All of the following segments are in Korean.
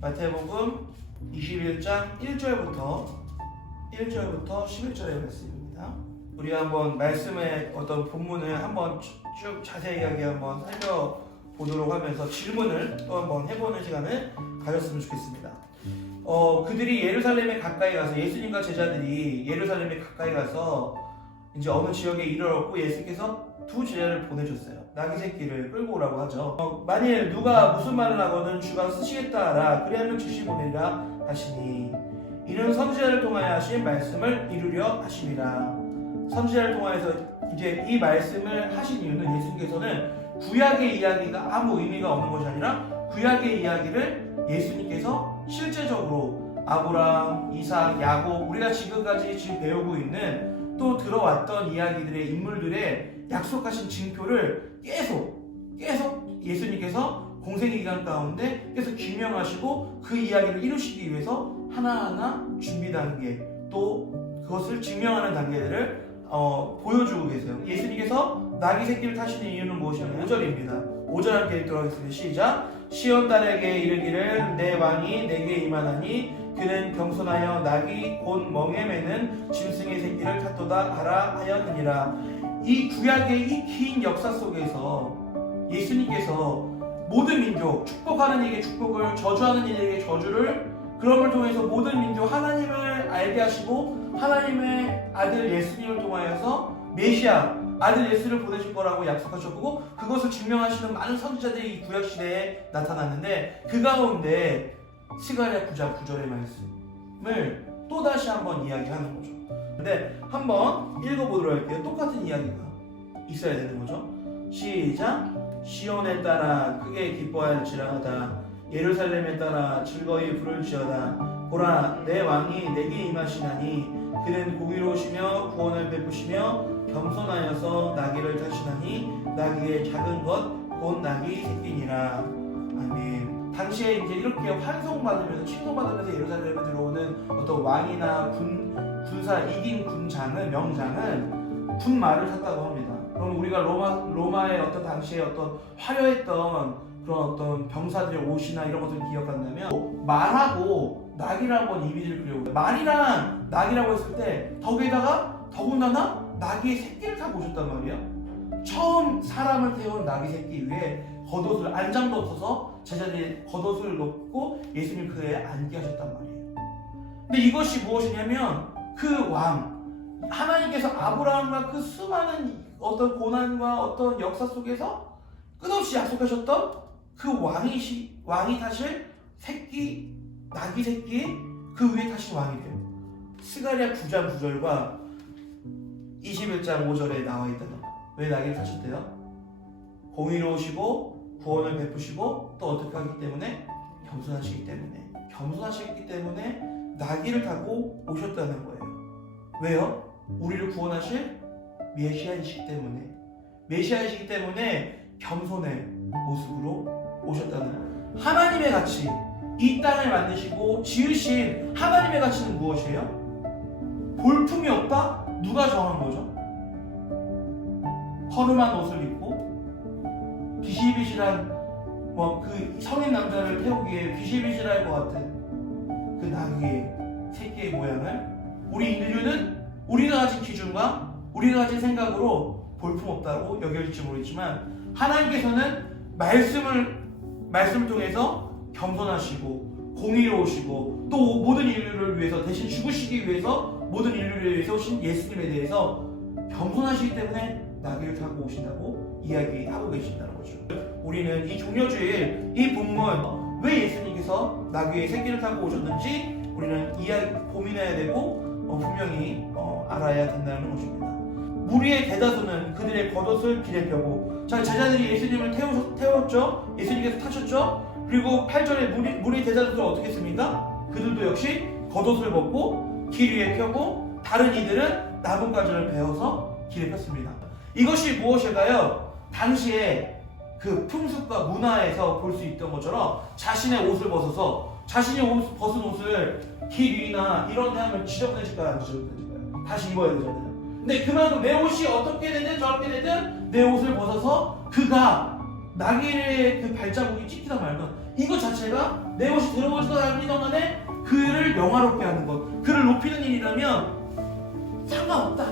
마태복음 21장 1절부터 11절의 말씀입니다. 우리 한번 말씀의 어떤 본문을 한번 쭉 자세하게 한번 살펴보도록 하면서 질문을 또 한번 해보는 시간을 가졌으면 좋겠습니다. 그들이 예루살렘에 가까이 가서 예수님과 제자들이 예루살렘에 가까이 가서 이제 어느 지역에 이르렀고 예수께서 두 제자를 보내셨어요. 나귀 새끼를 끌고 오라고 하죠. 만일 누가 무슨 말을 하거든 주가 쓰시겠다 하라. 그리하면 즉시 보내리라 하시니 이는 선지자를 통하여 하신 말씀을 이루려 하심이라. 선지자를 통하여서 이제 이 말씀을 하신 이유는 예수님께서는 구약의 이야기가 아무 의미가 없는 것이 아니라 구약의 이야기를 예수님께서 실제적으로 아브라함, 이삭, 야곱, 우리가 지금까지 지금 배우고 있는 또 들어왔던 이야기들의 인물들의 약속하신 징표를 계속 예수님께서 공생의 기간 가운데 계속 규명하시고 그 이야기를 이루시기 위해서 하나하나 준비 단계 또 그것을 증명하는 단계들을 보여주고 계세요. 예수님께서 나귀 새끼를 타시는 이유는 무엇이냐면 5절입니다. 5절 함께 읽도록 하겠습니다. 시작. 시온 딸에게 이르기를 내 왕이 내게 임하나니 그는 겸손하여 나귀 곧 멍에 매는 짐승의 새끼를 탔도다 하라 하였느니라. 이 구약의 이 긴 역사 속에서 예수님께서 모든 민족, 축복하는 이에게 축복을, 저주하는 이에게 저주를, 그럼을 통해서 모든 민족 하나님을 알게 하시고 하나님의 아들 예수님을 통하여서 메시아 아들 예수를 보내실 거라고 약속하셨고 그것을 증명하시는 많은 선지자들이 이 구약시대에 나타났는데 그 가운데 스가랴 9장 9절의 말씀을 또다시 한번 이야기하는 거죠. 근데 한번 읽어보도록 할게요. 똑같은 이야기가 있어야 되는 거죠. 시작. 시온에 따라 크게 기뻐할지라다. 예루살렘에 따라 즐거이 부를지어다. 보라 내 왕이 내게 임하시나니 그는 공의로우시며 구원을 베푸시며 겸손하여서 나귀를 타시나니 나귀의 작은 것 곧 나귀 새끼니라. 아멘. 당시에 이제 이렇게 환송받으면서 칭송받으면서 예루살렘에 들어오는 어떤 왕이나 군사 이긴 군장은 명장은 군말을 탔다고 합니다. 그럼 우리가 로마의 어떤 당시에 어떤 화려했던 그런 어떤 병사들의 옷이나 이런 것들을 기억한다면 말하고 나귀를 한번 이미지를 그려보세요. 말이랑 나귀라고 했을 때 더군다나 나귀의 새끼를 타고 오셨단 말이에요. 처음 사람을 태운 나귀 새끼 위에 겉옷을 안장도 없어서 제자들이 겉옷을 놓고 예수님 그에 앉게 하셨단 말이에요. 근데 이것이 무엇이냐면 그 왕 하나님께서 아브라함과 그 수많은 어떤 고난과 어떤 역사 속에서 끝없이 약속하셨던 그 왕이 타실 새끼 나귀 새끼 그 위에 타신 왕이 돼요. 스가랴 9장 9절과 21장 5절에 나와 있다는 거. 왜 나귀를 타셨대요? 공의로우시고 구원을 베푸시고 또 어떻게 하기 때문에 겸손하시기 때문에 나귀를 타고 오셨다는 거예요. 왜요? 우리를 구원하실 메시아이시기 때문에 겸손의 모습으로 오셨다는 거예요. 하나님의 가치, 이 땅을 만드시고 지으신 하나님의 가치는 무엇이에요? 볼품이 없다? 누가 정한 거죠? 허름한 옷을 입고 비실비실한 그 성인 남자를 태우기에 비실비실할 것 같은 그 나귀의 새끼의 모양을 우리 인류는 우리가 가진 기준과 우리가 가진 생각으로 볼품없다고 여겨질지 모르겠지만 하나님께서는 말씀을 통해서 겸손하시고 공의로우시고 또 모든 인류를 위해서 대신 죽으시기 위해서 모든 인류를 위해서 오신 예수님에 대해서 겸손하시기 때문에 나귀를 타고 오신다고 이야기하고 계신다는 거죠. 우리는 이 종려주일 이 본문 왜 예수님께서 나귀의 새끼를 타고 오셨는지 우리는 고민해야 되고 분명히 알아야 된다는 것입니다. 무리의 대다수는 그들의 겉옷을 길에 펴고 제자들이 예수님을 태웠죠. 예수님께서 타셨죠. 그리고 8절에 무리의 대다수는 어떻게 했습니까? 그들도 역시 겉옷을 벗고 길 위에 펴고 다른 이들은 나뭇가지를 베어서 길에 폈습니다. 이것이 무엇일까요? 당시에 그 풍습과 문화에서 볼 수 있던 것처럼 자신의 옷을 벗어서 자신이 벗은 옷을 길 위나 이런 데 하면 지저분해질까요? 안 지저분해질까요? 다시 입어야 되잖아요. 근데 그만큼 내 옷이 어떻게 되든 저렇게 되든 내 옷을 벗어서 그가 나귀의 그 발자국이 찍히다 말건 이것 자체가 내 옷이 더러워지던 아니던 간에 그를 영화롭게 하는 것, 그를 높이는 일이라면 상관없다.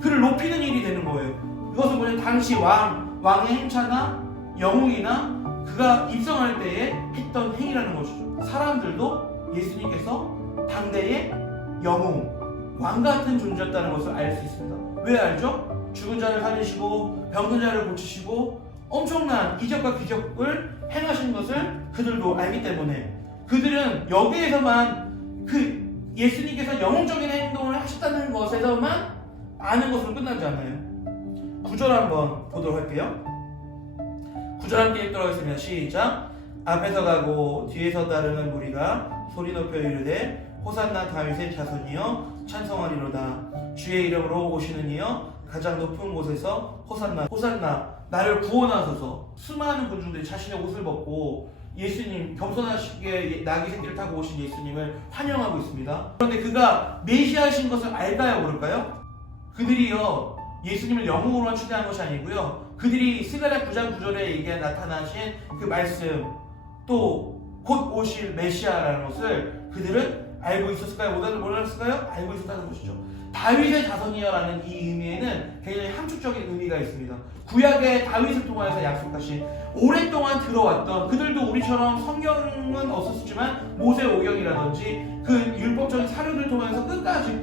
그를 높이는 일이 되는 거예요. 이것은 뭐냐면 당시 왕의 행차나 영웅이나 그가 입성할 때에 했던 행위라는 것이죠. 사람들도 예수님께서 당대의 영웅, 왕 같은 존재였다는 것을 알 수 있습니다. 왜 알죠? 죽은 자를 살리시고 병든 자를 고치시고 엄청난 이적과 기적을 행하신 것을 그들도 알기 때문에 그들은 여기에서만 그 예수님께서 영웅적인 행동을 하셨다는 것에서만 아는 것으로 끝나지 않아요. 9절 한번 보도록 할게요. 9절 함께 읽도록 하겠습니다. 시작. 앞에서 가고 뒤에서 따르는 무리가 소리 높여 이르되 호산나 다윗의 자손이여 찬송하리로다. 주의 이름으로 오시는 이여 가장 높은 곳에서 호산나 호산나 나를 구원하소서. 수많은 군중들이 자신의 옷을 벗고 예수님 겸손하시게 나귀 새끼를 타고 오신 예수님을 환영하고 있습니다. 그런데 그가 메시아이신 것을 알까요 모를까요? 그들이요 예수님을 영웅으로만 추대한 것이 아니고요, 그들이 스가랴 9장 9절에 얘기해 나타나신 그 말씀 또 곧 오실 메시아라는 것을 그들은 알고 있었을까요? 몰랐을까요? 알고 있었다는 것이죠. 다윗의 자손이여라는 이 의미에는 굉장히 함축적인 의미가 있습니다. 구약의 다윗을 통하여서 약속하신 오랫동안 들어왔던, 그들도 우리처럼 성경은 없었지만 모세 오경이라든지 그 율법적인 사료를 통해서 끝까지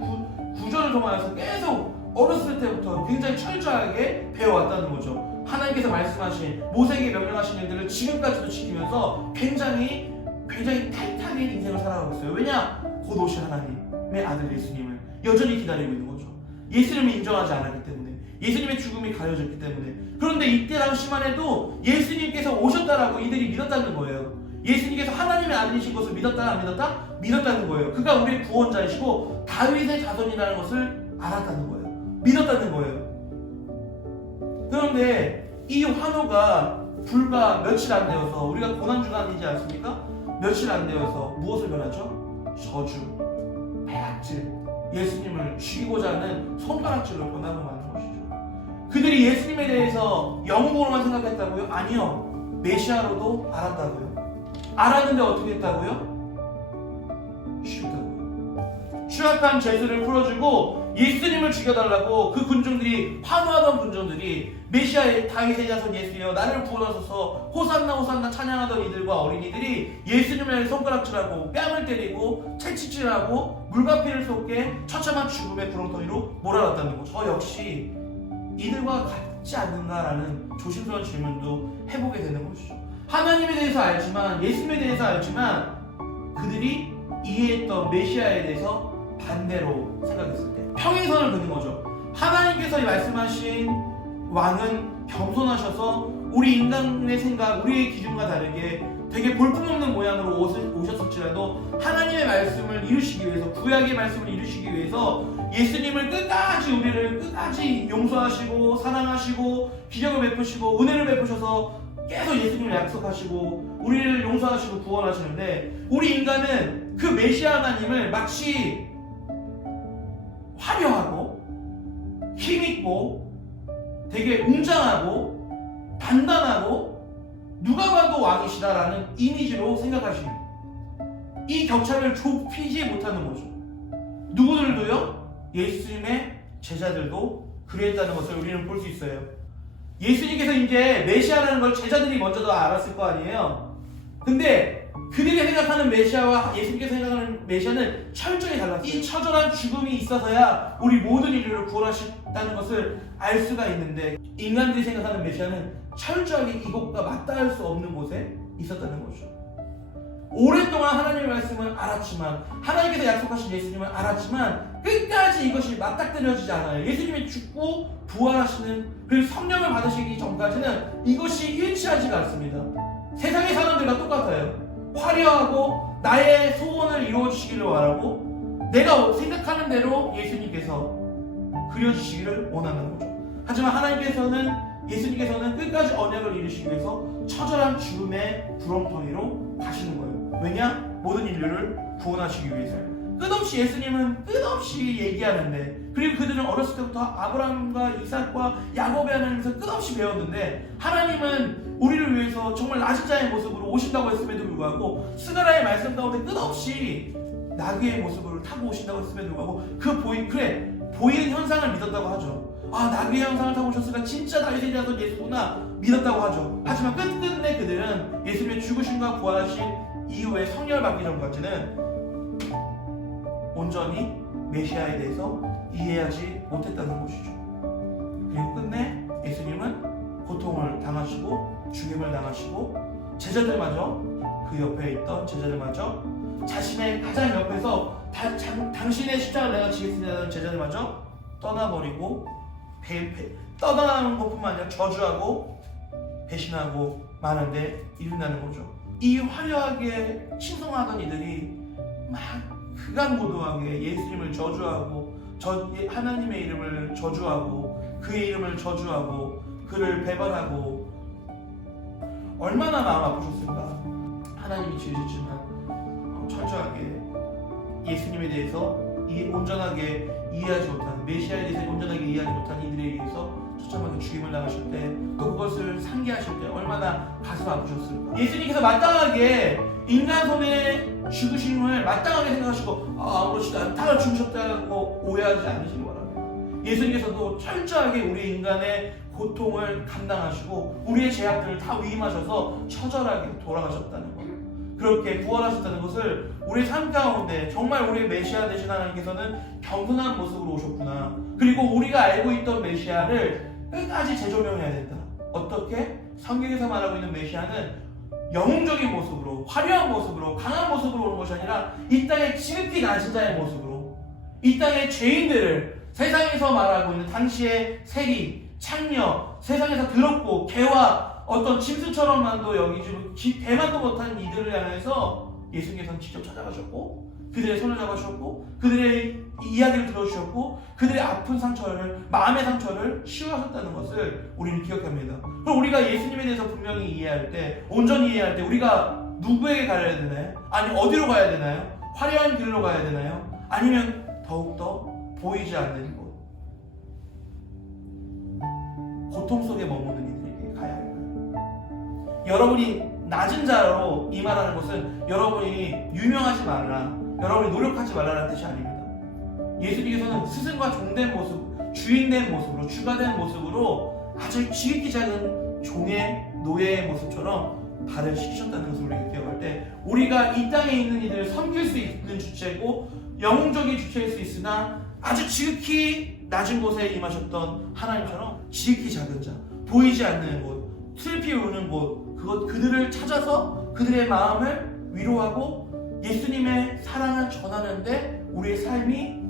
구절을 통하여서 계속 어렸을 때부터 굉장히 철저하게 배워왔다는 거죠. 하나님께서 말씀하신 모세에게 명령하신 일들을 지금까지도 지키면서 굉장히 타이트하게 인생을 살아가고 있어요. 왜냐? 곧 오실 하나님의 아들 예수님을 여전히 기다리고 있는 거죠. 예수님을 인정하지 않았기 때문에, 예수님의 죽음이 가려졌기 때문에. 그런데 이때 당시만 해도 예수님께서 오셨다라고 이들이 믿었다는 거예요. 예수님께서 하나님의 아들이신 것을 믿었다 안 믿었다? 믿었다는 거예요. 그가 우리의 구원자이시고 다윗의 자손이라는 것을 알았다는 거예요. 믿었다는 거예요. 그런데 이 환호가 불과 며칠 안 되어서, 우리가 고난주간이지 않습니까? 며칠 안 되어서 무엇을 변하죠? 저주, 배악질, 예수님을 죽이고자 하는 손가락질로 변하고 마는 것이죠. 그들이 예수님에 대해서 영웅으로만 생각했다고요? 아니요. 메시아로도 알았다고요. 알았는데 어떻게 했다고요? 죽였다고요. 추악한 죄수를 풀어주고 예수님을 죽여달라고 그 군중들이, 환호하던 군중들이 메시아의 다윗의 자손 예수여 나를 구원하소서 호산나 호산나 찬양하던 이들과 어린이들이 예수님을 향해 손가락질하고 뺨을 때리고 채찍질하고 물과 피를 쏟게 처참한 죽음의 구렁텅이로 몰아놨다는 것. 저 역시 이들과 같지 않는가라는 조심스러운 질문도 해보게 되는 것이죠. 하나님에 대해서 알지만, 예수님에 대해서 알지만 그들이 이해했던 메시아에 대해서 반대로 생각했을 때 평행선을 그는 거죠. 하나님께서 말씀하신 왕은 겸손하셔서 우리 인간의 생각, 우리의 기준과 다르게 되게 볼품없는 모양으로 오셨을지라도 하나님의 말씀을 이루시기 위해서, 구약의 말씀을 이루시기 위해서 예수님을 끝까지, 우리를 끝까지 용서하시고 사랑하시고 기적을 베푸시고 은혜를 베푸셔서 계속 예수님을 약속하시고 우리를 용서하시고 구원하시는데, 우리 인간은 그 메시아 하나님을 마치 화려하고 힘있고 되게 웅장하고 단단하고 누가 봐도 왕이시다라는 이미지로 생각하십니다. 이 격차를 좁히지 못하는 거죠. 누구들도요? 예수님의 제자들도 그랬다는 것을 우리는 볼 수 있어요. 예수님께서 이제 메시아라는 걸 제자들이 먼저 더 알았을 거 아니에요. 근데 그들이 생각하는 메시아와 예수님께서 생각하는 메시아는 철저히 달랐어요. 이 처절한 죽음이 있어서야 우리 모든 인류를 구원하셨다는 것을 알 수가 있는데, 인간들이 생각하는 메시아는 철저하게 이것과 맞닿을 수 없는 곳에 있었다는 거죠. 오랫동안 하나님의 말씀을 알았지만, 하나님께서 약속하신 예수님을 알았지만 끝까지 이것이 맞닥뜨려지지 않아요. 예수님이 죽고 부활하시는, 그리고 성령을 받으시기 전까지는 이것이 일치하지가 않습니다. 세상의 사람들과 똑같아요. 화려하고 나의 소원을 이루어주시기를 바라고 내가 생각하는 대로 예수님께서 그려주시기를 원하는 거죠. 하지만 하나님께서는, 예수님께서는 끝까지 언약을 이루시기 위해서 처절한 죽음의 구렁텅이로 가시는 거예요. 왜냐? 모든 인류를 구원하시기 위해서요. 끝없이 예수님은 끝없이 얘기하는데, 그리고 그들은 어렸을 때부터 아브라함과 이삭과 야곱의 하나님에서 끝없이 배웠는데, 하나님은 우리를 위해서 정말 낮은 자의 모습으로 오신다고 했음에도 불구하고 스가랴의 말씀 가운데 끝없이 나귀의 모습을 타고 오신다고 했음에도 불구하고 보이는 현상을 믿었다고 하죠. 아, 나귀의 현상을 타고 오셨으니까 진짜 다윗의 자손 예수구나 믿었다고 하죠. 하지만 끝끝내 그들은 예수님의 죽으심과 부활하신 이후에 성령을 받기 전까지는 온전히 메시아에 대해서 이해하지 못했다는 것이죠. 그리고 끝내 예수님은 고통을 당하시고 죽임을 당하시고 제자들마저, 그 옆에 있던 제자들마저, 자신의 가장 옆에서 당신의 십자가를 내가 지겠습니다라는 제자들마저 떠나버리고 떠나는 것뿐만 아니라 저주하고 배신하고 마는데 이른다는 거죠. 이 화려하게 신성하던 이들이 막 극악무도하게 예수님을 저주하고 하나님의 이름을 저주하고 그의 이름을 저주하고 그를 배반하고 얼마나 마음 아프셨을까. 하나님이 지으셨지만 철저하게 예수님에 대해서 온전하게 이해하지 못한, 메시아에 대해서 온전하게 이해하지 못한 이들에 의해서 처참하게 죽임을 당하실 때, 또 그것을 상기하실 때 얼마나 가슴 아프셨을까. 예수님께서 마땅하게 인간 손에 죽으심을 마땅하게 생각하시고 아무렇지도 않다 죽으셨다고 오해하지 않으시기 바랍니다. 예수님께서도 철저하게 우리 인간의 고통을 감당하시고 우리의 죄악들을 다 위임하셔서 처절하게 돌아가셨다는 것, 그렇게 구원하셨다는 것을 우리 삶 가운데 정말 우리의 메시아 되신 하나님께서는 겸손한 모습으로 오셨구나. 그리고 우리가 알고 있던 메시아를 끝까지 재조명해야 된다. 어떻게? 성경에서 말하고 있는 메시아는 영웅적인 모습으로, 화려한 모습으로, 강한 모습으로 오는 것이 아니라 이 땅의 지극히 낮은 자의 모습으로, 이 땅의 죄인들을, 세상에서 말하고 있는 당시의 세리, 창녀, 세상에서 더럽고 개와 어떤 짐승처럼만도 여기지 배만도 못한 이들을 향해서 예수님께서는 직접 찾아가셨고 그들의 손을 잡아주셨고 그들의 이야기를 들어주셨고 그들의 아픈 상처를, 마음의 상처를 치유하셨다는 것을 우리는 기억합니다. 그럼 우리가 예수님에 대해서 분명히 이해할 때, 온전히 이해할 때 우리가 누구에게 가야 되나요? 아니 어디로 가야 되나요? 화려한 길로 가야 되나요? 아니면 더욱더 보이지 않는 곳, 고통 속에 머무는 이들에게 가야 할까요? 여러분이 낮은 자로 이 말하는 것은 여러분이 유명하지 말라, 여러분이 노력하지 말라는 뜻이 아닙니다. 예수님께서는 스승과 종된 모습, 주인된 모습으로, 주가 된 모습으로 아주 지극히 작은 종의 노예의 모습처럼 발을 씻기셨다는 것을 우리가 기억할 때, 우리가 이 땅에 있는 이들을 섬길 수 있는 주체고 영웅적인 주체일 수 있으나 아주 지극히 낮은 곳에 임하셨던 하나님처럼 지극히 작은 자, 보이지 않는 곳, 슬피 우는 곳, 그들을 찾아서 그들의 마음을 위로하고 예수님의 사랑을 전하는데 우리의 삶이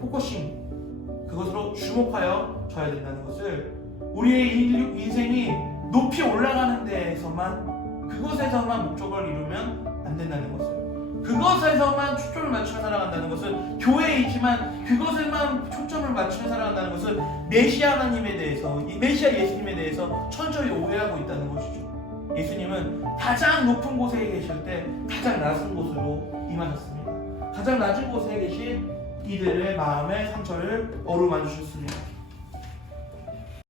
포커싱, 그것으로 주목하여 져야 된다는 것을, 우리의 인생이 높이 올라가는 데에서만, 그것에서만 목적을 이루면 안 된다는 것을, 그것에서만 초점을 맞추며 살아간다는 것은, 교회에 있지만 그것에만 초점을 맞추며 살아간다는 것은 메시아 하나님에 대해서, 메시아 예수님에 대해서 철저히 오해하고 있다는 것이죠. 예수님은 가장 높은 곳에 계실 때 가장 낮은 곳으로 임하셨습니다. 가장 낮은 곳에 계신 이들의 마음의 상처를 어루만져 주셨습니다.